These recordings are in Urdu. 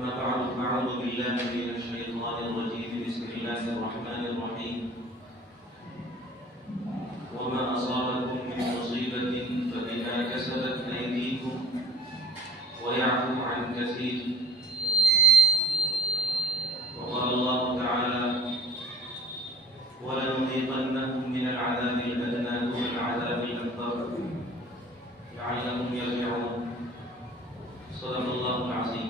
أما بعد فأعوذ بالله من الشيطان الرجيم. بسم الله الرحمن الرحيم. وما أصابكم من مصيبة فبما كسبت أيديكم ويعفو عن كثير. وقال الله تعالى: ولنذيقنهم من العذاب الأدنى دون العذاب الأكبر لعلهم يرجعون. صدق الله العظيم.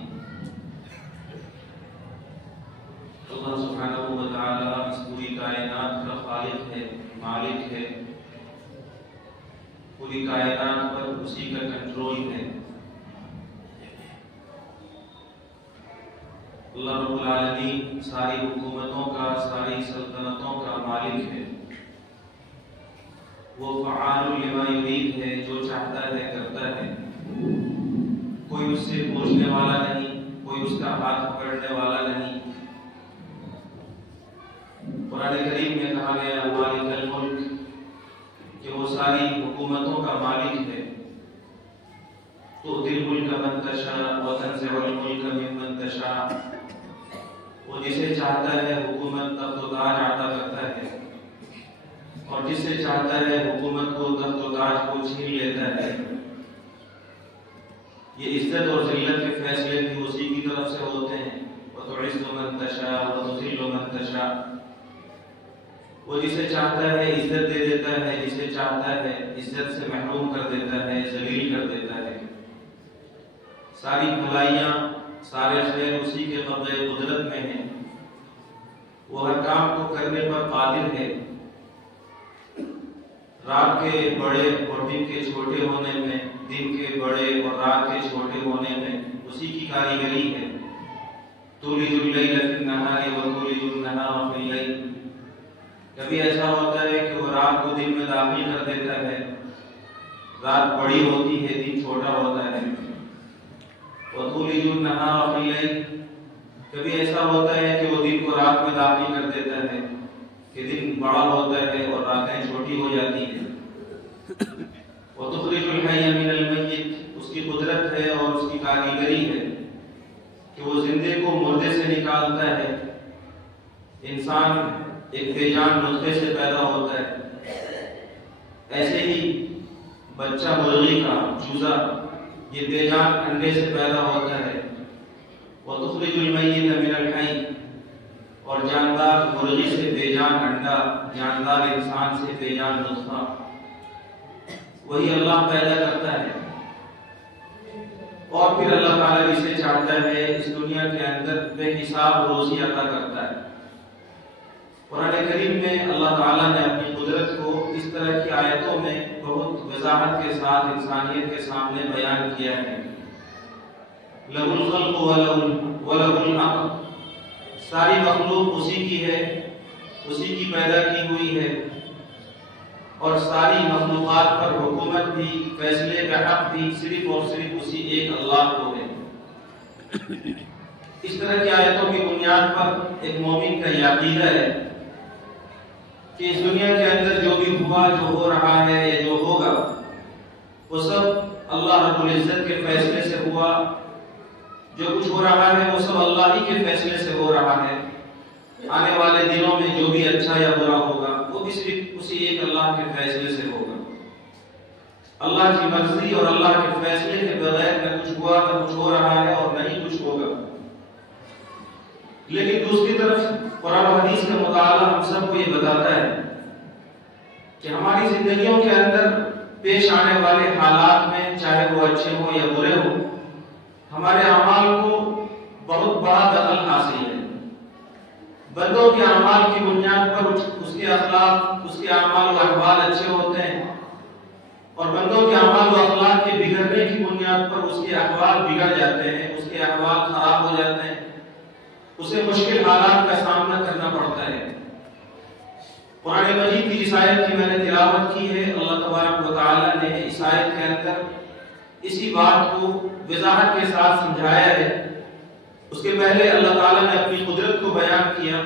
اللہ سبحانہ و تعالیٰ اس پوری کائنات کا خالق ہے، مالک ہے. پوری کائنات پر اسی کا کنٹرول ہے. اللہ رب العالمین ساری حکومتوں کا، ساری سلطنتوں کا مالک ہے. وہ فعال لما یرید ہے، جو چاہتا ہے کرتا ہے. کوئی اس سے پوچھنے والا نہیں، کوئی اس کا ہاتھ پکڑنے والا نہیں. قرآن کریم میں کہا گیا مالک الملک، کہ وہ ساری حکومتوں کا مالک ہے. تؤتی الملک من تشاء وتنزع الملک ممن تشاء. وہ جسے چاہتا ہے حکومت تخت و تاج عطا کرتا ہے، اور جسے چاہتا ہے حکومت کو، تخت و تاج کو چھین لیتا ہے. یہ عزت اور ذلت کے فیصلے بھی اسی کی طرف سے ہوتے ہیں. وتعز من تشاء وتذل من تشاء. وہ جسے چاہتا ہے عزت دے دیتا ہے، جسے چاہتا ہے عزت سے محروم کر دیتا ہے، ذلیل کر دیتا ہے. ساری بھلائیاں، سارے خیر اسی کے قبضہ قدرت میں ہیں. وہ ہر کام کو کرنے پر قادر ہے. رات کے بڑے اور دن کے چھوٹے ہونے میں، دن کے بڑے اور رات کے چھوٹے ہونے میں اسی کی کاریگری ہے. تولج اللیل فی النہار وتولج النہار فی اللیل. کبھی ایسا ہوتا ہے کہ وہ رات کو دن میں داخل کر دیتا ہے، رات بڑی ہوتی ہے، دن چھوٹا ہوتا ہے. وتولج النہار فی اللیل. کبھی ایسا ہوتا ہے کہ وہ دن کو رات میں داخل کر دیتا ہے کہ دن بڑا ہوتا ہے اور راتیں چھوٹی ہو جاتی ہیں. وتخرج الحی من المیت. اس کی قدرت ہے اور اس کی کاریگری ہے کہ وہ زندے کو مردے سے نکالتا ہے. انسان ایک بے جان نطفے سے پیدا ہوتا ہے، ایسے ہی بچہ مرغی کا، چوزا، یہ بے جان انڈے سے پیدا ہوتا ہے. وتخرج المیت من الحی. اور جاندار مرغی سے بے جان انڈا، جاندار انسان سے بے جان نطفہ، وہی اللہ پیدا کرتا ہے. اور پھر اللہ تعالیٰ جسے چاہتا ہے اس دنیا کے اندر بے حساب روزی عطا کرتا ہے. قرآن کریم میں اللہ تعالیٰ نے اپنی قدرت کو اس طرح کی آیتوں میں بہت وضاحت کے ساتھ انسانیت کے سامنے بیان کیا ہے. لَهُ الْخَلْقُ وَلَهُ الْأَمْرُ. ساری مخلوق اسی کی ہے، اسی کی پیدا کی ہوئی ہے، اور ساری مخلوقات پر حکومت بھی، فیصلے کا حق بھی صرف اور صرف اسی ایک اللہ کو ہے. اس طرح کی آیتوں کی بنیاد پر ایک مومن کا یہ عقیدہ ہے کہ اس دنیا کے اندر جو بھی ہوا، جو ہو رہا ہے یا جو ہوگا، وہ سب اللہ رب العزت کے فیصلے سے ہوا. جو کچھ ہو رہا ہے وہ سب اللہ ہی کے فیصلے سے ہو رہا ہے. آنے والے دنوں میں جو بھی اچھا یا برا ہوگا وہ بھی صرف اسی ایک اللہ کے فیصلے سے ہوگا. اللہ کی مرضی اور اللہ کے فیصلے کے بغیر نہ کچھ ہوا، نہ کچھ ہو رہا ہے اور نہ ہی کچھ ہوگا. لیکن دوسری طرف قرآن و حدیث کا مطالعہ ہم سب کو یہ بتاتا ہے کہ ہماری زندگیوں کے اندر پیش آنے والے حالات میں، چاہے وہ اچھے ہوں یا برے ہوں، ہمارے اعمال کو بہت بڑا دخل حاصل ہے. بندوں کے اعمال کی بنیاد پر اس کے اخلاق، اس کے اعمال و احوال اچھے ہوتے ہیں، اور بندوں کے اعمال و اخلاق کے بگڑنے کی بنیاد پر اس کے احوال بگڑ جاتے ہیں، اس کے احوال خراب ہو جاتے ہیں، اسے مشکل حالات کا سامنا کرنا پڑتا ہے. قرآن مجید کی جس آیت کی میں نے تلاوت کی ہے، اللہ تبارک و تعالیٰ نے اس آیت کے اندر اسی بات کو وضاحت کے ساتھ سمجھایا ہے. اس کے پہلے اللہ تعالیٰ نے اپنی قدرت کو بیان کیا.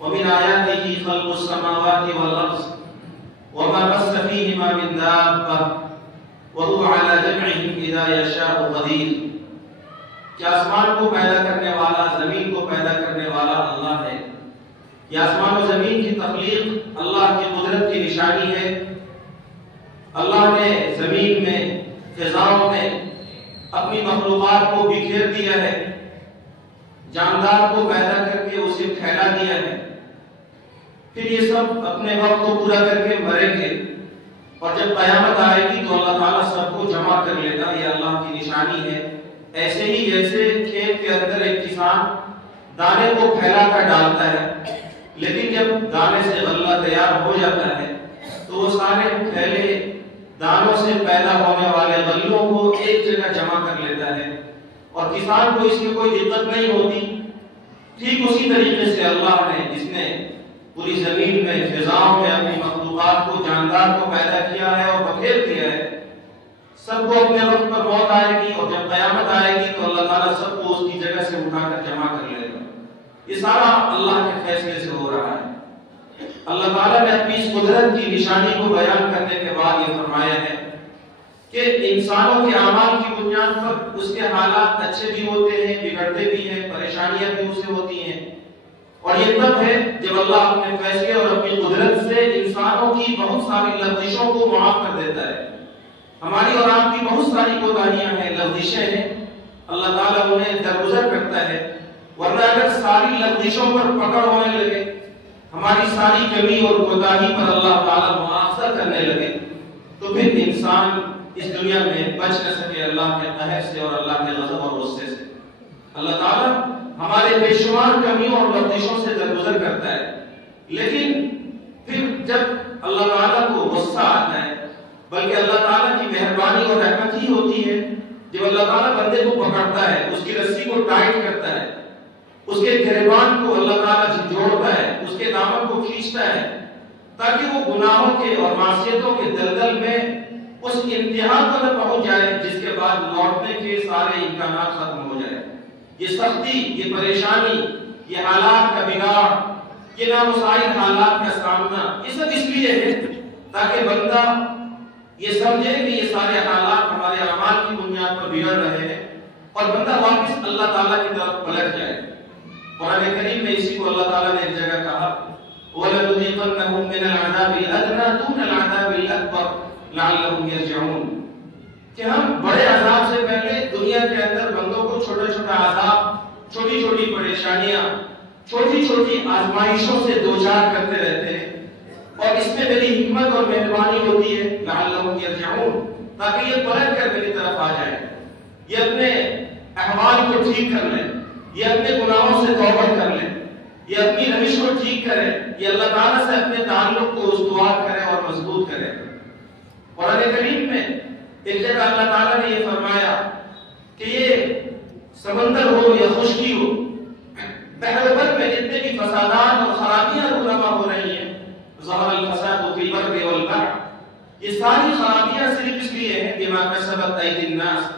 وَمِنْ آيَاتِهِ خَلْقُ السَّمَاوَاتِ وَالْأَرْضِ وَمَا بَثَّ فِيهِمَا مِنْ دَابَّةٍ. وَهُوَ عَلَى جَمْعِهِمْ إِذَا يَشَاءُ قَدِيرٌ. اور اس کی آیاتوں میں سے ایک یہ ہے کہ اللہ تعالیٰ نے اپنی قدرت کو بیان کیا. وَمِنْ آيَاتِهِ خَلْقُ السَّمَاوَاتِ وَالْأَرْضِ. کہ آسمان کو پیدا کرنے والا، زمین کو پیدا کرنے والا اللہ ہے۔ یہ آسمان و زمین کی تخلیق اللہ کی قدرت کی نشانی ہے۔ اللہ نے زمین میں، فضاؤں میں اپنی مخلوقات کو بکھیر دیا ہے، جاندار کو پیدا کر کے اسے پھیلا دیا ہے۔ پھر یہ سب اپنے وقت کو پورا کر کے مریں گے، اور جب قیامت آئے گی تو اللہ تعالیٰ سب کو جمع کر لے گا۔ یہ اللہ کی نشانی ہے۔ ایسے ہی جیسے کھیت کے اندر ایک کسان دانے کو پھیلا کر ڈالتا ہے، لیکن جب دانے سے غلہ تیار ہو جاتا ہے تو وہ سارے پھیلے دانوں سے پیدا ہونے والے غلوں کو ایک جگہ جمع کر لیتا ہے، اور کسان کو اس میں کوئی دقت نہیں ہوتی۔ ٹھیک اسی طریقے سے اللہ نے، جس نے پوری زمین میں، فضاؤں میں اپنی مخلوقات کو، جاندار کو پیدا کیا ہے اور بکھیر دیا ہے، سب کو اپنے وقت پر موت آئے گی، اور جب قیامت آئے گی تو اللہ تعالیٰ سب کو اس کی جگہ سے اٹھا کر جمع کر لے گا۔ یہ سارا اللہ کے فیصلے سے ہو رہا ہے۔ اللہ تعالیٰ نے اپنی اس قدرت کی نشانی کو بیان کرنے کے بعد یہ فرمایا ہے کہ انسانوں کے اعمال کی بنیاد پر اس کے حالات اچھے بھی ہوتے ہیں، بگڑتے بھی ہیں، پریشانیاں بھی اسے ہوتی ہیں، اور یہ تب ہے جب اللہ اپنے فیصلے اور اپنی قدرت سے انسانوں کی بہت ساری لغزشوں کو معاف کر دیتا ہے۔ ہماری اور آپ کی بہت ساری کوتاہیاں ہیں، لغزشیں ہیں، اللہ تعالیٰ انہیں درگزر کرتا ہے، ورنہ اگر ساری لغزشوں پر پکڑ ہونے لگے، ہماری ساری کمی اور کوتاہی پر اللہ تعالیٰ مؤاخذہ کرنے لگے، تو پھر انسان اس دنیا میں بچ نہ سکے اللہ کے قہر سے اور اللہ کے غضب اور غصے سے۔ اللہ تعالیٰ ہمارے بے شمار کمیوں اور لغزشوں سے درگزر کرتا ہے، لیکن پھر جب اللہ تعالیٰ کو غصہ آتا ہے، بلکہ اللہ تعالیٰ کی مہربانی اور رحمت ہی ہوتی ہے جب اللہ تعالیٰ بندے کو پکڑتا ہے، اس کی رسی کو ٹائٹ کرتا ہے، اس کے گریبان کو اللہ تعالیٰ جھنجھوڑتا ہے، اس کے دامن کو کھینچتا ہے، تاکہ وہ گناہوں کے اور معصیتوں کے دلدل میں اس انتہا کو نہ پہنچ جائے جس کے بعد لوٹنے کے سارے امکانات ختم ہو جائے۔ یہ سختی، یہ پریشانی، یہ حالات کا بگاڑ، یہ نامساعد حالات کا سامنا، یہ سب اس لیے ہے تاکہ بندہ یہ سمجھے کہ یہ سارے حالات ہمارے اعمال کی بنیاد پر بگڑ رہے ہیں، اور بندہ واپس اللہ تعالیٰ کی طرف پلٹ جائے۔ قرآن کریم میں اسی کو اللہ تعالیٰ نے ایک جگہ کہا، وَلَنُذِيقَنَّهُم مِّنَ الْعَذَابِ الْأَدْنَىٰ دُونَ الْعَذَابِ الْأَكْبَرِ لَعَلَّهُمْ يَرْجِعُونَ، کہ ہم بڑے عذاب سے پہلے دنیا کے اندر بندوں کو چھوٹا چھوٹا عذاب، چھوٹی چھوٹی پریشانیاں، چھوٹی چھوٹی آزمائشوں سے دوچار کرتے رہتے ہیں، اور اس میں میری حکمت اور مہربانی ہوتی ہے لعلہم یرجعون، تاکہ یہ پلٹ کر میری طرف آ جائیں، یہ اپنے احوال کو ٹھیک کر لیں، یہ اپنے گناہوں سے توبہ کر لیں، یہ اپنی روش کو ٹھیک کریں، یہ اللہ تعالیٰ سے اپنے تعلق کو استوار کریں اور مضبوط کریں۔ قرآن کریم میں ایک جگہ اللہ تعالیٰ نے یہ فرمایا کہ یہ سمندر ہو یا خشکی ہو، بحر بر میں جتنے بھی فسادات اور خرابیاں رونما ہو رہی ہیں، ظہر الفساد فی البر والبحر، یہ ساری خرابیاں صرف اس لیے ہیں بما کسبت ایدی الناس،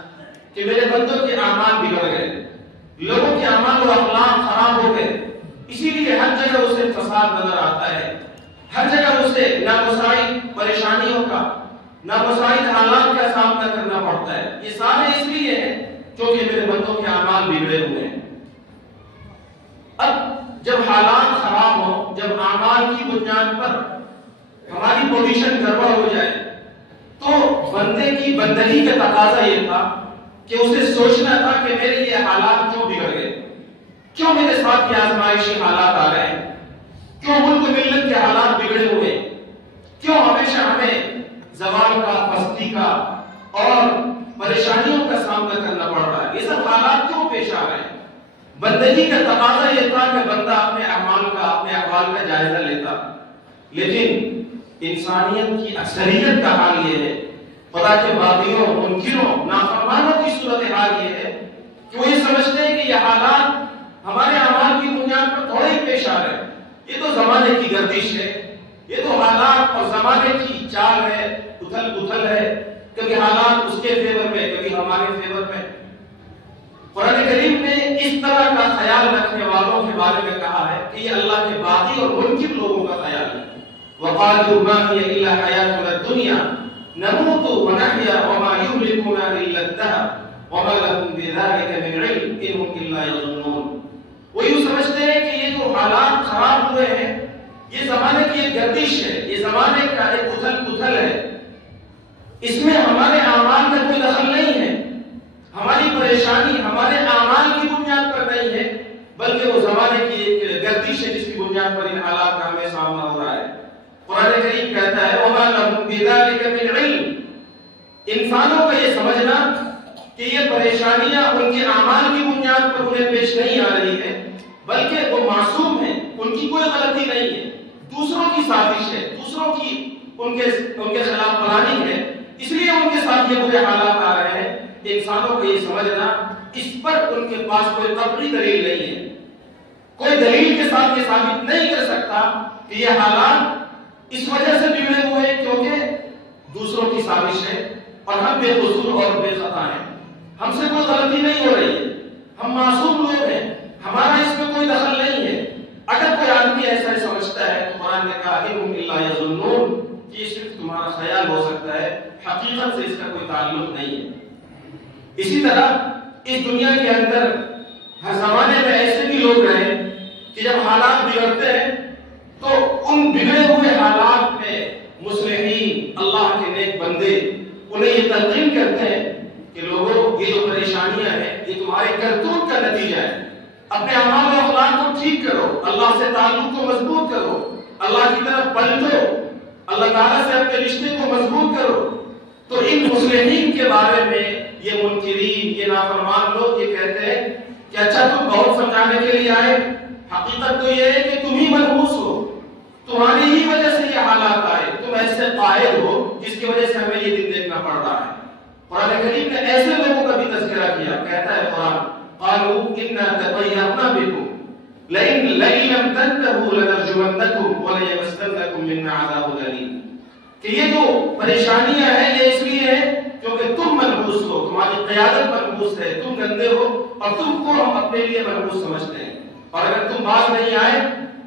کہ میرے بندوں کے اعمال بگڑ گئے، لوگوں کے اعمال و اخلاق خراب ہو گئے، اسی لیے ہر جگہ اسے فساد نظر آتا ہے، ہر جگہ اسے نامساعد پریشانیوں کا، نامساعد حالات کا سامنا کرنا پڑتا ہے۔ یہ سارے اس لیے ہیں کیونکہ میرے بندوں کے اعمال بگڑے ہوئے ہیں۔ اب جب حالات خراب ہوں، جب اعمال کی بنیاد پر ہماری پوزیشن گڑبڑ ہو جائے، تو بندے کی بندگی کا تقاضا یہ تھا کہ اسے سوچنا تھا کہ میرے یہ حالات کیوں بگڑ گئے، کیوں میرے ساتھ یہ آزمائشی حالات آ رہے ہیں، کیوں ملک ملت کے حالات بگڑے ہوئے، کیوں ہمیشہ ہمیں زوال کا، پستی کا اور پریشانیوں کا سامنا کرنا پڑ رہا ہے، یہ سب حالات کیوں پیش آ رہے ہیں۔ بندگی کا تقاضا یہ تھا کہ بندہ اپنے اعمال کا، اپنے احوال کا جائزہ لیتا، لیکن انسانیت کی اکثریت کا حال یہ ہے، خدا کے باغیوں، منکروں، نافرمانوں کی صورتحال یہ ہے کہ وہ یہ سمجھتے ہیں کہ یہ حالات ہمارے اعمال کی بنیاد پر تھوڑے ہی پیش آ رہے ہیں، یہ تو زمانے کی گردش ہے، یہ تو حالات اور زمانے کی چال ہے، اتھل پتھل ہے، کبھی حالات اس کے فیور میں، کبھی ہمارے فیور میں۔ قرآن کریم نے اس طرح کا خیال رکھنے والوں کے بارے میں کہا ہے کہ یہ اللہ کے باغی اور منکر لوگوں کا خیال ہے۔ وَقَالُوا مَا هِيَ إِلَّا حَيَاتُنَا الدُّنْيَا نَمُوتُ وَنَحْيَا وَمَا يُهْلِكُنَا إِلَّا الدَّهْرُ وما لهم بذلك من علم ان هم الا يظنون. وہ یوں سمجھتے ہیں کہ یہ جو حالات خراب ہوئے ہیں یہ زمانے کی ایک گردش ہے، یہ زمانے کا ایک اتھل پتھل ہے، اس میں ہمارے اعمال کا کوئی دخل نہیں ہے، ہماری پریشانی ہمارے اعمال کی بنیاد پر نہیں ہے بلکہ وہ زمانے کی ایک گردش ہے جس کی بنیاد پر ان حالات کا ہمیں سامنا ہو رہا ہے. قرآن کریم کہتا ہے وما لهم بذلك من علم. انسانوں کا یہ سمجھنا کہ یہ پریشانیاں ان کے اعمال کی بنیاد پر انہیں پیش نہیں آ رہی ہے بلکہ وہ معصوم ہیں، ان کی کوئی غلطی نہیں ہے، دوسروں کی سازش ہے، دوسروں کی ان کے خلاف پلاننگ ہے، اس لیے ان کے ساتھ یہ برے حالات آ رہے ہیں. انسانوں کو یہ سمجھنا اس پر ان کے پاس کوئی قطعی دلیل نہیں ہے، کوئی دلیل کے ساتھ یہ ثابت نہیں کر سکتا کہ یہ حالات اس وجہ سے بگڑے ہوئے کیونکہ دوسروں کی سازش ہے اور ہم بے قصور اور بے خطا ہیں، ہم سے کوئی غلطی نہیں ہو رہی ہے، ہم معصوم لوگ ہیں، ہمارا اس میں کوئی دخل نہیں ہے. اگر کوئی آدمی ایسا سمجھتا ہے تو قرآن نے کہا انہم الا یظنون کہ یہ صرف تمہارا خیال ہو سکتا ہے، حقیقت سے اس کا کوئی تعلق نہیں ہے. اسی طرح اس دنیا کے اندر ہر زمانے میں ایسے بھی لوگ رہے کہ جب حالات بگڑتے ہیں تو ان بگڑے ہوئے حالات میں مصلحین اللہ کے نیک بندے انہیں یہ تلقین کرتے ہیں کہ لوگوں یہ جو پریشانیاں ہیں یہ تمہارے کرتوت کا نتیجہ ہے، اپنے اعمال و اخلاق کو ٹھیک کرو، اللہ سے تعلق کو مضبوط کرو، اللہ کی طرف پلٹو، اللہ تعالیٰ سے اپنے رشتے کو مضبوط کرو. تو ان مصلحین کے بارے میں یہ منکرین، یہ نافرمان لوگ یہ کہتے ہیں کہ اچھا تم بہت سمجھانے کے لیے آئے، حقیقت تو یہ ہے کہ تم ہی منحوس ہو، تمہاری ہی وجہ سے یہ حالات آئے، تم ایسے قائد ہو جس کی وجہ سے ہمیں یہ دن دیکھنا پڑ رہا ہے. قرآن کریم نے ایسے لوگوں کا بھی تذکرہ کیا، کہتا ہے قرآن قالوا انا تطيرنا بكم لئن لم تنتهوا لنرجمنكم وليمسنكم منا عذاب اليم. کہ یہ جو پریشانیاں ہیں یہ اس لیے ہے کیونکہ تم منحوس ہو، تمہاری قیادت منحوس ہے، تم گندے ہو اور تم کو ہم اپنے لیے منحوس سمجھتے ہیں، اور اگر تم باز نہیں آئے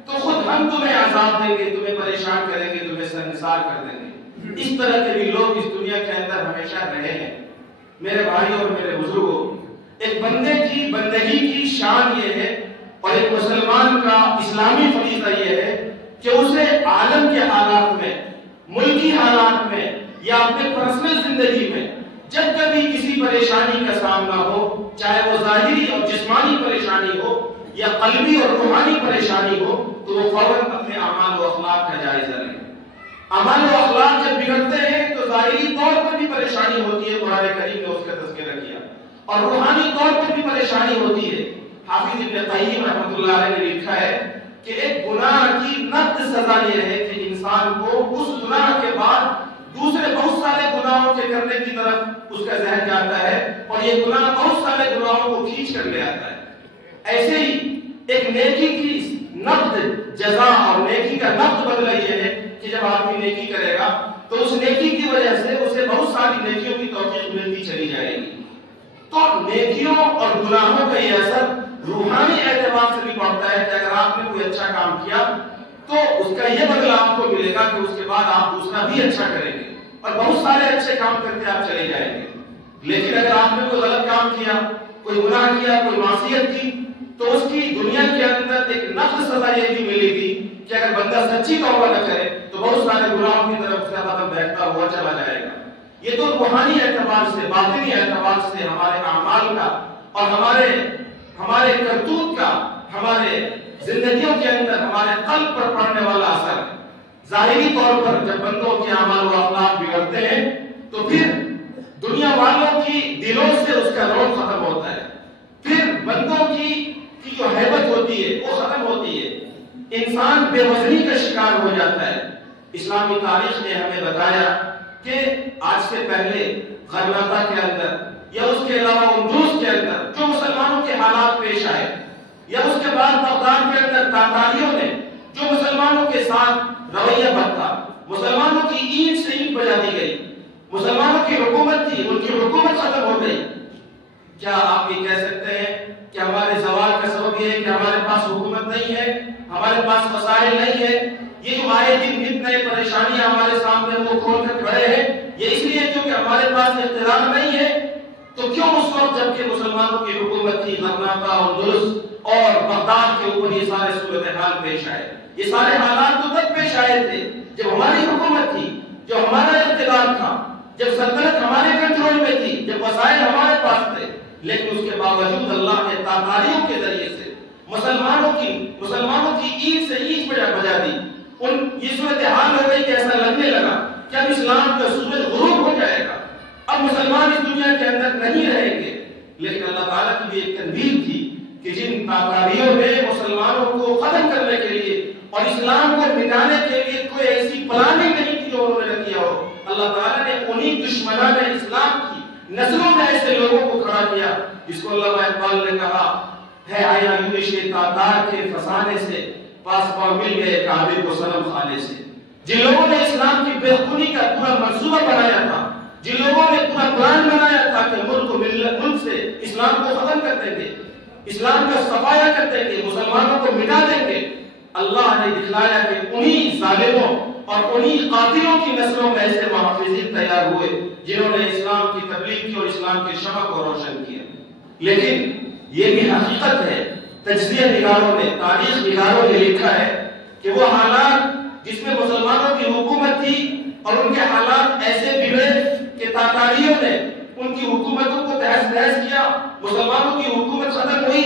تو خود ہم تمہیں عذاب دیں گے، تمہیں پریشان کریں گے، تمہیں سنسار کر دیں گے. اس طرح کے بھی لوگ اس دنیا کے اندر ہمیشہ رہے ہیں. میرے بھائی اور میرے بزرگوں، ایک بندے کی بندگی کی شان یہ ہے اور ایک مسلمان کا اسلامی فریضہ یہ ہے کہ اسے عالم کے حالات میں، ملکی حالات میں یا اپنے پرسنل زندگی میں جب کبھی کسی پریشانی کا سامنا ہو، چاہے وہ ظاہری اور جسمانی پریشانی ہو یا قلبی اور روحانی پریشانی ہو، تو وہ فوراً اپنے اعمال و اخلاق کا جائزہ لیں. اعمال و اخلاق جب بگڑتے ہیں تو ظاہری طور پر بھی پریشانی ہوتی ہے، قرآن کریم نے اس کا تذکرہ کیا، اور روحانی طور پر بھی پریشانی ہوتی ہے. حافظ ابن قیم رحمۃ اللہ علیہ نے لکھا ہے کہ ایک گناہ کی نقد سزا یہ ہے کہ انسان کو اس گناہ کے بعد دوسرے بہت سارے گناہوں کے کرنے کی طرف اس کا ذہن جاتا ہے اور یہ گناہ بہت سارے گناہوں کو کھینچ کر لے آتا ہے. ایسے ہی ایک نیکی کی نقد جزا اور نیکی کا نقد بدلہ یہ ہے کہ جب آدمی نیکی کرے گا تو اس نیکی کی وجہ سے اسے بہت ساری نیکیوں کی توفیق ملتی چلی جائے گی. تو نیکیوں اور گناہوں کا یہ اثر روحانی اعتبار سے بھی پڑتا ہے کہ اگر آپ نے کوئی اچھا کام کیا تو اس کا یہ بدلہ آپ کو ملے گا کہ اس کے بعد آپ دوسرا بھی اچھا کریں گے اور بہت سارے اچھے کام کرتے آپ چلے جائیں گے. لیکن اگر آپ نے کوئی غلط کام کیا، کوئی گناہ کیا، کوئی معصیت کی، تو اس کی دنیا کے اندر ایک نقد سزا یہ بھی ملے گی کہ اگر بندہ سچی توبہ نہ کرے تو بہت سارے گناہوں کی طرف سے قدم بہتا ہوا چلا جائے گا. یہ تو روحانی اعتبار سے، باطنی اعتبار سے ہمارے اعمال کا اور ہمارے کرتوت کا ہمارے زندگیوں کے اندر ہمارے قلب پر پڑنے والا اثر ہے. ظاہری طور پر جب بندوں کے اعمال و اخلاق بگڑتے ہیں تو پھر دنیا والوں کی دلوں سے اس کا رعب ختم ہوتا ہے، پھر بندوں کی جو ہیبت ہوتی ہے وہ ختم ہوتی ہے، انسان بے وزنی کا شکار ہو جاتا ہے. اسلامی تاریخ نے ہمیں بتایا کہ آج سے پہلے غرناطہ کے اندر یا اس کے علاوہ اندلس کے اندر جو مسلمانوں کے حالات پیش آئے، یا اس کے بعد بغداد کے اندر تاتاریوں نے جو مسلمانوں کے ساتھ رویہ برتا، مسلمانوں کی اینٹ سے اینٹ بجا دی گئی، مسلمانوں کی حکومت تھی، ان کی حکومت ختم ہو گئی. کیا آپ یہ کہہ سکتے ہیں کہ ہمارے زوال کا سبب یہ ہے کہ ہمارے پاس حکومت نہیں ہے، ہمارے پاس وسائل نہیں ہے؟ یہ جو آئے دن نت نئے پریشانیاں ہمارے سامنے وہ کھول کر کھڑے ہیں، یہ اس لیے کیونکہ ہمارے پاس اقتدار نہیں ہے. تو تو کیوں اس وقت جبکہ مسلمانوں کی حکومت تھی غرناطہ اندلس اور بغداد کے اوپر یہ سارے صورتحال پیش آئے؟ یہ سارے حالات تو تب پیش آئے تھے جب ہماری حکومت تھی، جب ہمارا اقتدار تھا، جب سلطنت ہمارے کنٹرول میں تھی، جب وسائل ہمارے پاس تھے، لیکن اس کے باوجود اللہ نے تاتاریوں کے ذریعے سے مسلمانوں کی اینٹ سے اینٹ بجا دی۔ یہ صورتحال ہو گئی کہ ایسا لگنے لگا کہ اب اسلام کا سورج غروب ہو جائے گا، اب مسلمان اس دنیا کے اندر نہیں رہیں گے۔ لیکن اللہ تعالیٰ کی بھی ایک تدبیر تھی کہ جن تاتاریوں نے مسلمانوں کو ختم کرنے کے لیے اور اسلام کو مٹانے کے لیے کوئی ایسی پلاننگ نہیں تھی جو انہوں نے کیا ہو، اللہ تعالیٰ نے انہی دشمنان اسلام کی نسلوں میں ایسے لوگوں کو کھڑا کیا جس کو علامہ اقبال نے کہا ہے آیا یونش تاتار کے فسانے سے، پاسپا مل گئے کعبے کو صنم خانے سے۔ جن لوگوں نے اسلام کی بےخونی کا پورا منصوبہ بنایا تھا، جن لوگوں نے پورا پلان بنایا تھا کہ ملک سے اسلام کو ختم کر دیں گے، اسلام کا صفایا کر دیں گے، مسلمانوں کو مٹا دیں گے، اللہ نے دکھلایا کہ انہی ظالموں اور انہی قاتلوں کی نسلوں میں ایسے محافظین تیار ہوئے جنہوں نے اسلام کی تبلیغ کی اور اسلام کے شمع کو روشن کیا۔ لیکن یہ بھی حقیقت ہے، تجزیہ نگاروں نے، تاریخ نگاروں نے لکھا ہے کہ وہ حالات جس میں مسلمانوں کی حکومت تھی اور ان کے حالات ایسے بگڑے کہ تاتاریوں نے ان کی حکومتوں کو تہس نہس کیا، مسلمانوں کی حکومت ختم ہوئی۔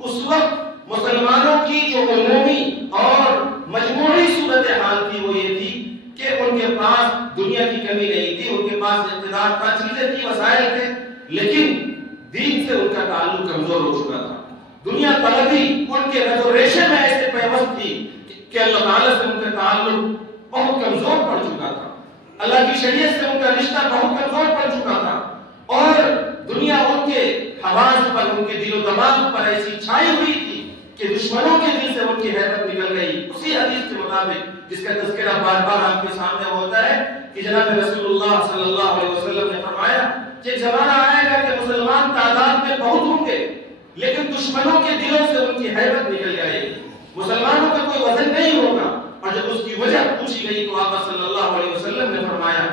اس وقت مسلمانوں کی جو عمومی اور مجموعی صورتحال تھی وہ یہ تھی کہ ان کے پاس دنیا کی کمی نہیں تھی، ان کے پاس اقتدار تھا، چیزیں تھی، وسائل تھے، لیکن دین سے ان کا تعلق کمزور ہو چکا تھا۔ دنیا طلبی ان کے رگ و ریشے میں ایسے پیوست تھی کہ اللہ تعالیٰ سے ان کا تعلق بہت کمزور پڑ چکا تھا، اللہ کی شریعت سے ان کا رشتہ بہت کمزور پڑ چکا تھا، اور دنیا ان کے حواس پر، ان کے دل و دماغ پر ایسی چھائی ہوئی تھی کہ دشمنوں کے دل سے ان کی حیرت نکل گئی۔ اسی حدیث کے مطابق جس کا تذکرہ بار بار آپ کے سامنے ہوتا ہے کہ جناب رسول اللہ صلی اللہ علیہ وسلم نے فرمایا کہ زمانہ آئے گا کہ مسلمان تعداد میں بہت ہوں گے لیکن دشمنوں کے دلوں سے ان کی حیرت نکل جائے گی، مسلمانوں کا کوئی وزن نہیں ہوگا۔ اور جب اس کی وجہ پوچھی گئی تو آقا صلی اللہ علیہ وسلم نے فرمایا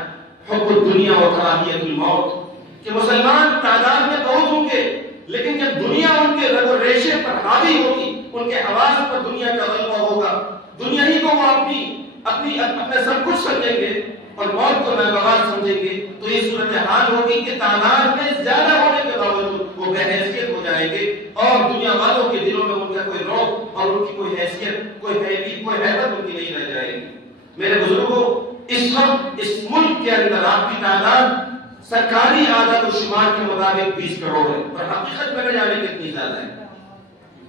حب الدنیا و کراہیت الموت، کہ مسلمان تعداد میں بہت ہوں گے لیکن جب دنیا ان کے رگ و ریشے پر حاوی ہوگی، ان کے حواس پر دنیا کا غلبہ ہوگا، دنیا ہی کو وہ اپنے سب کچھ سمجھیں گے اور موت کو ناگوار سمجھیں گے، تو یہ صورتحال ہوگی کہ تعداد میں زیادہ ہونے کے باوجود وہ بے حیثیت ہو جائیں گے اور دنیا والوں کے دلوں میں ان کا کوئی رعب اور ان کی کوئی حیثیت، کوئی حیبت ان کی نہیں رہ جائے گی۔ میرے بزرگوں، اس وقت اس ملک کے اندر آپ کی تعداد سرکاری اعداد و شمار کے مطابق 20 کروڑ ہے اور حقیقت میں نہ جانے کتنی زیادہ ہے،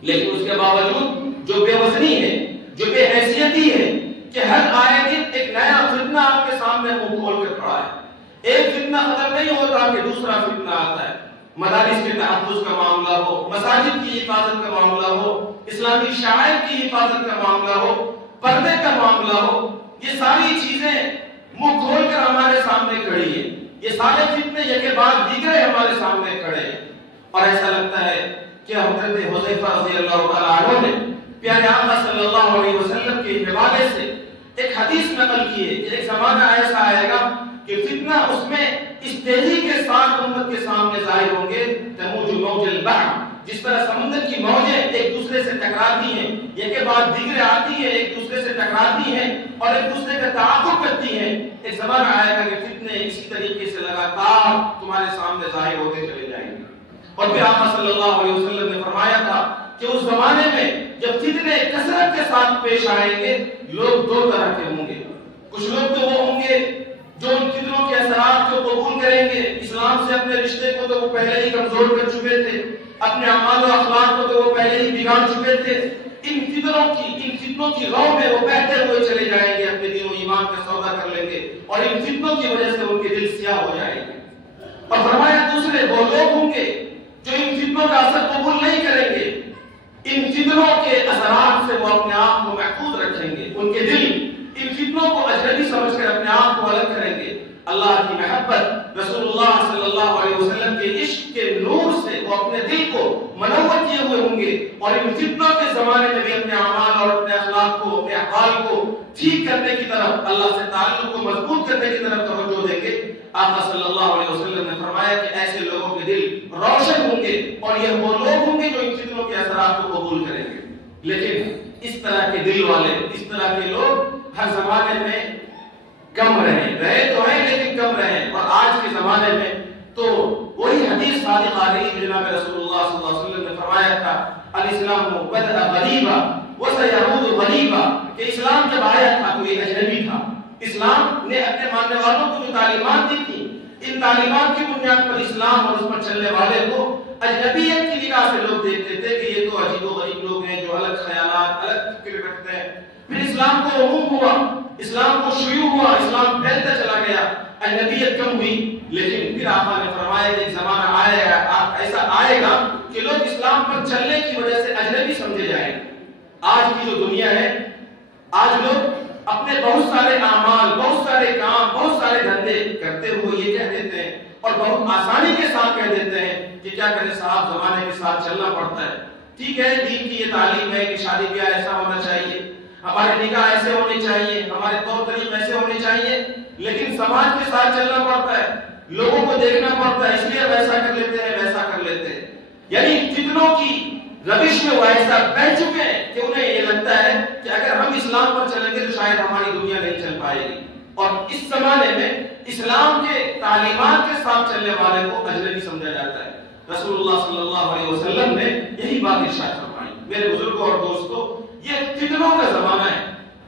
لیکن اس کے باوجود جو بے وزنی ہے، جو بے حیثیتی ہے کہ ہر آئے دن ایک نیا فتنہ آپ کے سامنے منہ کھول کے کھڑا ہے، ایک فتنہ ختم نہیں ہوتا کہ دوسرا فتنہ آتا ہے، مدارس کے تحفظ کا معاملہ ہو، مساجد کی حفاظت کا معاملہ ہو، اسلامی شعائر کی حفاظت کا معاملہ ہو، پردے کا معاملہ ہو، یہ ساری چیزیں منہ کھول کر ہمارے سامنے کھڑی ہیں، یہ سارے فتنے ایک کے بعد دیگرے ہمارے سامنے کھڑے ہیں، اور ایسا لگتا ہے کہ حضرت حذیفہ رضی اللہ تعالیٰ عنہ نے پیارے آقا صلی اللہ علیہ وسلم کے حوالے سے ایک حدیث نقل کی ہے کہ ایک زمانہ ایسا آئے گا کہ فتنہ اس میں اس تیزی کے ساتھ امت کے سامنے ظاہر ہوں گے، تموج موج البحر، جس طرح سمندر کی موجیں ایک دوسرے سے ٹکراتی ہیں، ایک کے بعد دیگرے آتی ہیں، ایک دوسرے سے ٹکراتی ہیں اور ایک دوسرے کا تعاقب کرتی ہیں، ایک زمانہ آئے گا کہ فتنے اسی طریقے سے لگاتار تمہارے سامنے ظاہر ہوتے چلے جائیں گے۔ اور پھر آقا صلی اللہ علیہ وسلم نے فرمایا تھا کہ اس زمانے میں جب فتنے کثرت کے ساتھ پیش آئیں گے، لوگ دو طرح کے ہوں گے، کچھ لوگ تو وہ ہوں گے جو ان فتنوں کے اثرات کو قبول کریں گے، اسلام سے اپنے رشتے کو تو وہ پہلے ہی کمزور کر چکے تھے، اپنے اعمال و اخلاق کو تو وہ پہلے ہی بگاڑ چکے تھے، ان فتنوں کی رو میں وہ بہتے ہوئے چلے جائیں گے، اپنے دین و ایمان کا سودا کر لیں گے اور ان فتنوں کی وجہ سے ان کے دل سیاہ ہو جائیں گے۔ اور فرمایا دوسرے وہ لوگ ہوں گے جو ان فتنوں کا اثر قبول نہیں کریں گے، ان فتنوں کے اثرات سے وہ اپنے آپ کو محفوظ رکھیں گے، ان کے دل ان فتنوں کو اجنبی سمجھ کر اپنے آپ کو الگ کریں گے، اللہ کی محبت، رسول اللہ صلی اللہ علیہ وسلم کے عشق کے نور سے وہ اپنے دل کو منور کیے ہوئے ہوں گے اور ان فتنوں کے زمانے میں بھی اپنے اعمال اور اپنے اخلاق کو، اپنے احوال کو ٹھیک کرنے کی طرف، اللہ سے تعلق کو مضبوط کرنے کی طرف توجہ دیں گے۔ آقا صلی اللہ علیہ وسلم نے فرمایا کہ ایسے لوگوں کے دل روشن ہوں گے اور یہ وہ لوگ ہوں گے جو ان فتنوں کے اثرات کو قبول کریں گے. لیکن اس طرح کے دل والے، اس طرح کے لوگ ہر زمانے میں کم رہے تو ہیں لیکن کم رہے. اور آج کے زمانے میں تو وہی حدیث صادق آ رہی ہے جناب رسول اللہ صلی اللہ علیہ وسلم نے فرمایا تھا الاسلام بدأ غریبا وسيعود غریبا، کہ اسلام جب آیا تھا تو یہ اجنبی تھا. اسلام نے اپنے ماننے والوں کو جو تعلیمات دی تھی، ان تعلیمات کی بنیاد پر اسلام اور اس پر چلنے والے کو اجنبیت کی نگاہ سے لوگ دیکھتے تھے کہ یہ تو عجیب و غریب لوگ ہیں جو الگ خیالات، الگ فکر رکھتے ہیں. پھر اسلام کو عموم ہوا، اسلام کو شیوع ہوا، اسلام پھیلتا چلا گیا، اجنبیت کم ہوئی. لیکن پھر آقا نے فرمایا کہ ایک زمانہ آئے گا، ایسا آئے گا کہ لوگ اسلام پر چلنے کی وجہ سے اجنبی سمجھے جائیں گے. آج کی جو دنیا ہے، آج لوگ اپنے بہت سارے اعمال، بہت سارے کام، بہت سارے دھندے کرتے ہوئے یہ کہہ دیتے ہیں اور بہت آسانی کے ساتھ کہہ دیتے ہیں کہ کیا کریں صاحب، زمانے کے ساتھ چلنا پڑتا ہے. ٹھیک ہے، دین کی یہ تعلیم ہے کہ شادی بیاہ ایسا ہونا چاہیے، ہمارے نکاح ایسے ہونے چاہیے، ہمارے طور طریق ایسے ہونے چاہیے، لیکن سماج کے ساتھ چلنا پڑتا ہے، لوگوں کو دیکھنا پڑتا ہے، اس لیے ویسا کر لیتے ہیں، ویسا کر لیتے ہیں. یعنی فتنوں کی روش میں وہ ایسا بہ چکے ہیں کہ انہیں یہ لگتا ہے کہ اگر ہم اسلام پر چلیں گے تو شاید ہماری دنیا نہیں چل پائے گی. اور اس زمانے میں اسلام کے تعلیمات کے ساتھ چلنے والے کو اجنبی سمجھا جاتا ہے. رسول اللہ صلی اللہ علیہ وسلم نے یہی بات ارشاد فرمائی. میرے بزرگوں اور دوستوں، یہ فتنوں کا زمانہ ہے.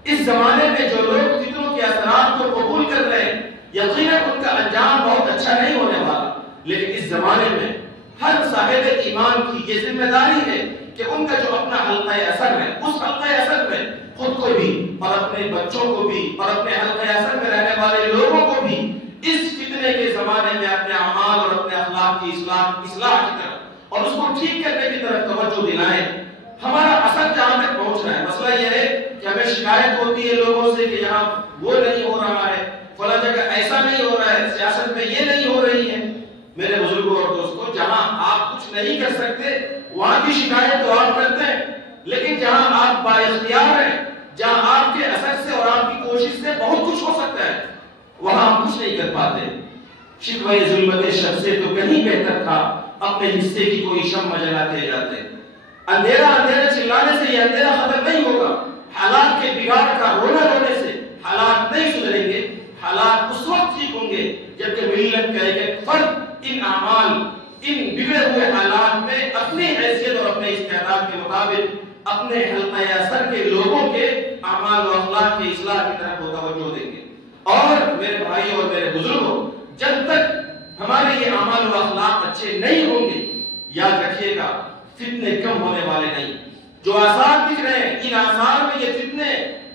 اس زمانے میں جو لوگ فتنوں کے اثرات کو قبول کر رہے ہیں، یقیناً ان کا انجام بہت اچھا نہیں ہونے والا. لیکن اس زمانے میں ہر صاحب ایمان کی یہ ذمہ داری ہے کہ ان کا جو اپنا حلقہ اثر ہے، اس حلقہ اثر میں خود کو بھی اور اپنے بچوں کو بھی اور اپنے حلقہ اثر میں رہنے والے لوگوں کو بھی اس فتنے کے زمانے میں اپنے اعمال اور اپنے اخلاق کی اصلاح کی طرف اور اس کو ٹھیک کرنے کی طرف توجہ دلائیں. ہمارا اثر جہاں تک پہنچ رہا ہے، مسئلہ یہ ہے کہ ہمیں شکایت ہوتی ہے لوگوں سے کہ یہاں وہ نہیں ہو رہا ہے، فلاں جگہ ایسا نہیں ہو رہا ہے، سیاست میں یہ نہیں ہو رہی ہے. میرے بزرگوں اور دوستوں، جہاں آپ کچھ نہیں کر سکتے وہاں کی شکایت تو آپ کرتے ہیں، لیکن جہاں آپ با اختیار ہیں، جہاں آپ کے اثر سے اور آپ کی کوشش سے بہت کچھ ہو سکتا ہے، وہاں آپ کچھ نہیں کر پاتے. شکوہ ظلمت شب سے تو کہیں بہتر تھا اپنے حصے کی کوئی شمع جلاتے جاتے. اندھیرا چلانے سے یہ اندھیرا ختم نہیں ہوگا. حالات کے بگاڑ کا رونا رونے سے حالات نہیں سدھریں گے. حالات اس وقت ٹھیک ہوں گے جبکہ ملت کا ایک فرد ان اعمال، ان بگڑے ہوئے حالات میں اپنی حیثیت اور اپنے استعداد کے مطابق اپنے حلقہ اثر کے لوگوں کے اعمال و اخلاق کی اصلاح کی طرف توجہ دیں گے. اور میرے بھائی اور میرے بزرگوں، جب تک ہمارے یہ اعمال و اخلاق اچھے نہیں ہوں گے، یاد رکھیے گا فتنے کم ہونے والے نہیں. جو آثار دکھ رہے ہیں، ان آثار میں یہ فتنے،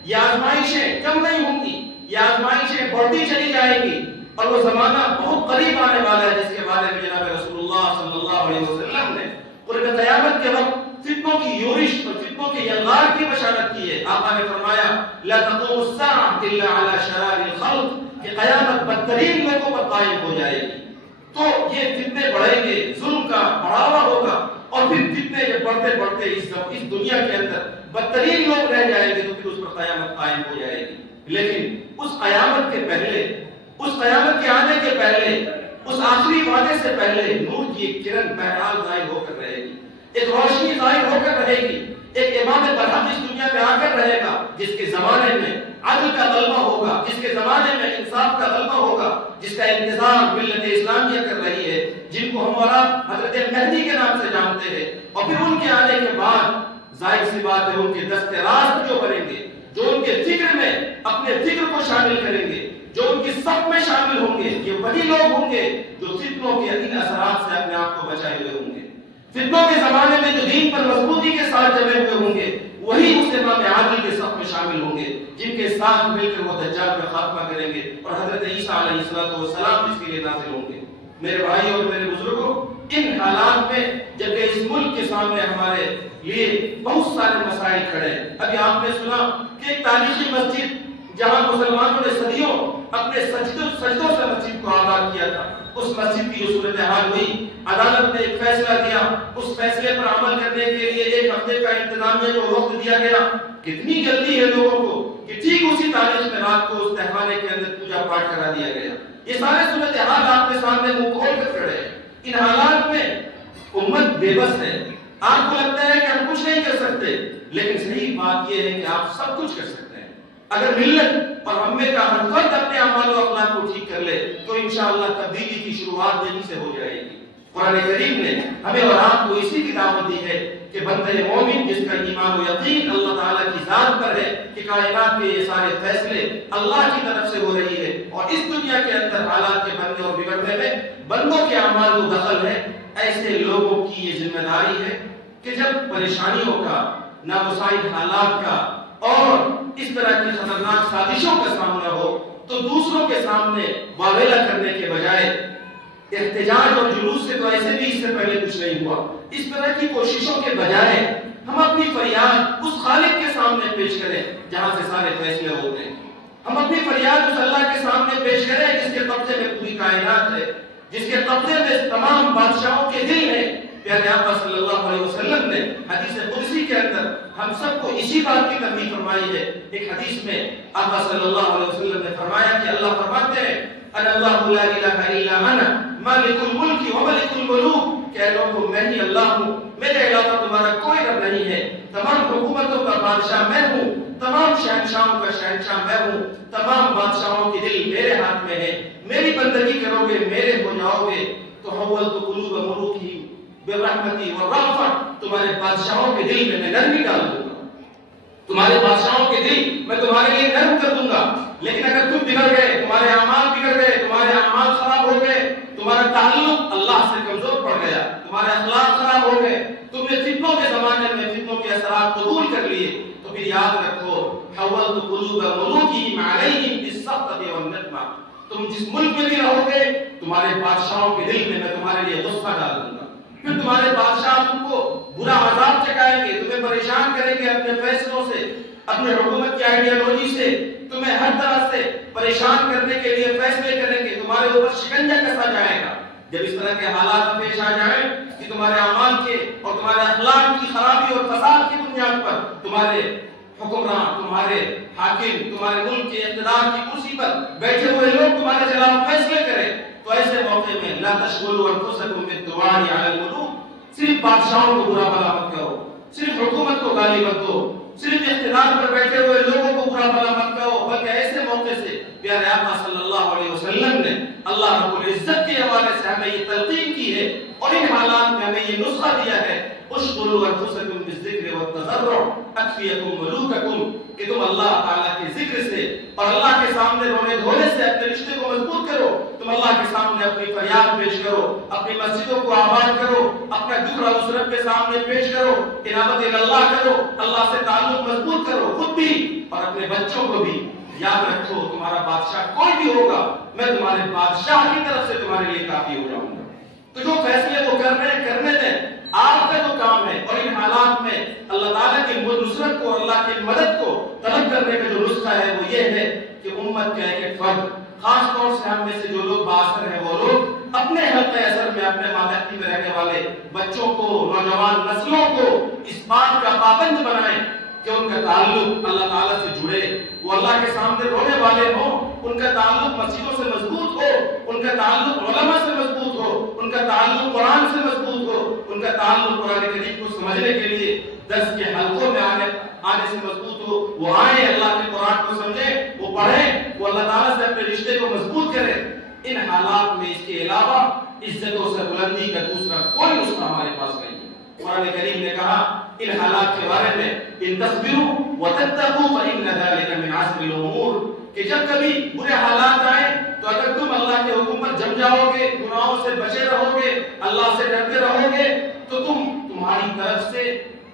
یہ آزمائشیں کم نہیں ہوں گی، یہ آزمائشیں بڑھتی چلی جائیں گی. اور وہ زمانہ بہت قریب آنے والا ہے جس کے بارے میں جناب رسول اللہ صلی اللہ علیہ وسلم نے قرب قیامت کے وقت فتنوں کی یورش اور فتنوں کے یلغار کی بشارت کی ہے. آقا نے فرمایا لا تقوم الساعة الا على شرار الخلق، کہ قیامت بدترین لوگوں پر قائم ہو جائے گی. تو یہ فتنے بڑھیں گے، ظلم کا بڑھاوا ہوگا، اور پھر فتنے کے بڑھتے بڑھتے اس دنیا کے اندر بدترین لوگ رہ جائیں گے، تو پھر اس پر قیامت قائم ہو جائے گی. لیکن اس قیامت کے پہلے، اس قیامت کے آنے کے پہلے، اس آخری وعدے سے پہلے نور کی ایک کرن بہرحال ظاہر ہو کر رہے گی، ایک روشنی ظاہر ہو کر رہے گی. ایک امام برحق اس دنیا میں آ کر رہے گا جس کے زمانے میں عدل کا غلبہ ہوگا، جس کے زمانے میں انصاف کا غلبہ ہوگا، جس کا انتظار ملت اسلامیہ کر رہی ہے، جن کو ہم اور حضرت مہدی کے نام سے جانتے ہیں. اور پھر ان کے آنے کے بعد ظاہر سی بات ہے ان کے دست راست جو بنیں گے، جو ان کے فکر میں اپنے فکر کو شامل کریں گے، جو ان کی صف میں شامل ہوں گے، یہ وہی لوگ ہوں گے جو فتنوں کے ان اثرات سے اپنے آپ کو بچائے ہوئے ہوں گے. فتنوں کے زمانے میں جو دین پر مضبوطی کے ساتھ جمے ہوئے ہوں گے، وہی اس امام عادل کے صف میں شامل ہوں گے جن کے ساتھ مل کر وہ دجال کا خاتمہ کریں گے اور حضرت عیسیٰ علیہ السلام اس کے لیے نازل ہوں گے. میرے بھائی اور میرے بزرگوں، ان حالات میں جبکہ اس ملک کے سامنے ہمارے لیے بہت سارے مسائل کھڑے ہیں. ابھی آپ نے سنا کہ ایک تاریخی مسجد جہاں مسلمانوں نے صدیوں اپنے سجدوں سے مسجد کو آباد کیا تھا، اس مسجد کی جو صورتحال ہوئی، عدالت نے ایک فیصلہ دیا، اس فیصلے پر عمل کرنے کے لیے 1 ہفتے کا انتظامیہ جو وقت دیا گیا. کتنی جلدی ہے لوگوں کو کہ ٹھیک اسی تاریخ میں رات کو اس تہخانے کے اندر پوجا پاٹ کرا دیا گیا. یہ سارے صورتحال آپ کے سامنے منہ کھول کر کھڑے ہیں. ان حالات امت بے بس ہے، آپ کو لگتا ہے کہ ہم کچھ نہیں کر سکتے، لیکن صحیح بات یہ ہے کہ آپ سب کچھ کر سکتے ہیں۔ اگر ملت اور ہم میں کا ہر فرد اپنے اعمال و اخلاق کو ٹھیک کر لے تو انشاءاللہ تبدیلی کی شروعات یہیں سے ہو جائے گی۔ قرآن کریم نے ہمیں اور آپ کو اسی کی دعوت دی ہے کہ بندہ مومن جس کا ایمان و یقین اللہ تعالیٰ کی ذات پر ہے کہ کائنات کے یہ سارے فیصلے اللہ کی طرف سے ہو رہی ہے، اور اس دنیا کے اندر حالات کے بننے اور بگڑنے میں بندوں کے اعمال کو دخل ہے، ایسے لوگوں کی یہ ذمہ داری ہے کہ جب پریشانیوں کا، نامساعد حالات کا اور اس طرح کی خطرناک سازشوں کا سامنا ہو تو دوسروں کے سامنے واویلا کرنے کے بجائے احتجاج اور جلوس سے تو ایسے بھی اس سے پہلے کچھ نہیں ہوا، اس طرح کی کوششوں کے بجائے ہم اپنی فریاد اس خالق کے سامنے پیش کریں جہاں سے سارے فیصلے ہوتے ہیں۔ ہم اپنی فریاد اس اللہ کے سامنے پیش کریں جس کے قبضے میں پوری کائنات ہے، جس کے قبضے میں تمام بادشاہوں کے دل ہیں۔ پیارے آقا صلی اللہ علیہ وسلم نے حدیث قدسی کے اندر ہم سب کو اسی بات کی تنبیہ فرمائی ہے۔ ایک حدیث میں آقا صلی اللہ علیہ وسلم نے فرمایا کہ اللہ فرماتے ہیں انا اللہ لا الہ الا انا مالک الملک و ملک الملوک، کہ لوگوں میں ہی اللہ ہوں، میرے علاوہ تمہارا کوئی رب نہیں ہے، تمام حکومتوں کا بادشاہ میں ہوں، تمام شہنشاہوں کا شہنشاہ میں ہوں، تمام بادشاہوں کے دل میرے ہاتھ میں ہے، میری بندگی کرو گے میرے ہو جاؤ گے تو حولت قلوب ملوکی برحمتی والرأفت، تمہارے بادشاہوں کے دل میں نرمی ڈال دوں گا، تمہارے بادشاہوں کے دل میں تمہارے لیے نرم کر دوں گا۔ لیکن اگر تم بگڑ گئے، تمہارے اعمال بگڑ گئے، تمہارے اعمال خراب ہو گئے، تمہارا تعلق اللہ سے کمزور پڑ گیا، تمہارے اخلاق خراب ہو گئے، تم نے فتنوں کے زمانے میں فتنوں کے اثرات قبول کر لیے، تو پھر یاد رکھو حولت قلوب ملوکہم علیہم بالسخط والنقمہ، تم جس ملک میں بھی رہو گے تمہارے بادشاہوں کے دل میں میں تمہارے لیے غصہ ڈال دوں گا، پھر تمہارے بادشاہ تم کو برا عذاب چکائیں گے، تمہیں پریشان کریں گے اپنے فیصلوں سے، اپنے حکومت کی آئیڈیالوجی سے، تمہیں ہر طرح سے پریشان کرنے کے لیے فیصلے کریں گے، تمہارے اوپر شکنجہ کسا جائے گا۔ جب اس طرح کے حالات پیش آ جائیں کہ تمہارے اعمال کے اور تمہارے اخلاق کی خرابی اور فساد کی بنیاد پر تمہارے حکمران، تمہارے حاکم، تمہارے ملک کے اقتدار کی کرسی پر بیٹھے ہوئے لوگ تمہارے خلاف فیصلے کریں، تو ایسے موقع میں لا تشغلوا انفسکم بالدعاء علی الملوک، صرف بادشاہوں کو برا بھلا مت کرو، صرف حکومت کو گالی مت دو، صرف اقتدار پر بیٹھے ہوئے لوگوں کو برا بھلا مت کہو، بلکہ ایسے موقع سے پیارے آقا صلی اللہ علیہ وسلم نے اللہ رب العزت کے حوالے سے ہمیں یہ تلقین کی ہے اور ان حالات میں ہمیں یہ نسخہ دیا ہے، اشغلوا انفسکم بالذکر والتضرع اکفیکم ملوککم، کہ تم اللہ تعالیٰ کے ذکر سے اور اللہ کے سامنے رونے دھونے سے اپنے رشتے کو مضبوط کرو، تم اللہ کے سامنے اپنی فریاد پیش کرو، اپنی مسجدوں کو آباد کرو، اپنا دکھ اس رب کے سامنے پیش کرو، انابت اللہ کرو، اللہ سے تعلق مضبوط کرو، خود بھی اور اپنے بچوں کو بھی۔ یاد رکھو تمہارا بادشاہ کوئی بھی ہوگا، میں تمہارے بادشاہ کی طرف سے تمہارے لیے کافی ہو جاؤں گا، تو جو فیصلے وہ کرنے دیں، آپ کا جو کام ہے۔ اور ان حالات میں اللہ تعالیٰ کی نصرت کو اور اللہ کی مدد کو طلب کرنے کا جو نسخہ ہے وہ یہ ہے کہ امت کا ایک فرد، خاص طور سے ہم میں سے جو لوگ بااثر ہیں وہ لوگ اپنے حلقہ اثر میں، اپنے ماتحتی میں رہنے والے بچوں کو، نوجوان نسلوں کو اس بات کا پابند بنائیں کہ ان کا تعلق اللہ تعالیٰ سے جڑے، وہ اللہ کے سامنے رونے والے ہوں، ان کا تعلق مسجدوں سے مضبوط ہو، ان کا تعلق علماء سے مضبوط ہو، ان کا تعلق قرآن سے مضبوط ہو، ان کا تعلق قرآن کریم کو سمجھنے کے لیے درس کے حلقوں میں آنے سے مضبوط ہو، وہ آئیں اللہ کے قرآن کو سمجھیں، وہ پڑھیں، وہ اللہ تعالیٰ سے اپنے رشتے کو مضبوط کریں۔ ان حالات میں اس کے علاوہ عزتوں سے بلندی کا دوسرا کوئی نسخہ ہمارے پاس نہیں ہے۔ قرآن کریم نے کہا ان حالات کے بارے میں ان تصبروا وتتقوا فإن ذلك من عزم الأمور، کہ جب کبھی برے حالات آئیں تو اگر تم اللہ کے حکم پر جم جاؤ گے، گناہوں سے بچے رہو گے، اللہ سے ڈرتے رہو گے، تو تمہاری طرف سے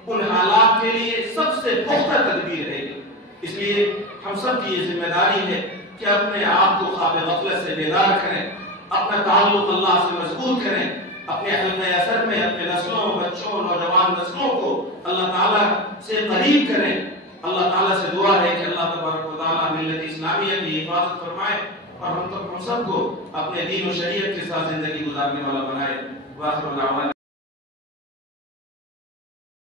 ان حالات کے لیے سب سے پختہ تدبیر رہے گی۔ اس لیے ہم سب کی یہ ذمہ داری ہے کہ اپنے آپ کو خواب غفلت سے بیدار کریں، اپنا تعلق اللہ سے مضبوط کریں، اپنے حلقہ اثر میں اپنے نسلوں، بچوں، نوجوان نسلوں کو اللہ تعالیٰ سے قریب کریں۔ اللہ تعالیٰ سے دعا ہے کہ اللہ تبارک و تعالیٰ ملت اسلامیہ کی حفاظت فرمائے اور ہم سب کو اپنے دین و شریعت کے ساتھ زندگی گزارنے والا بنائے۔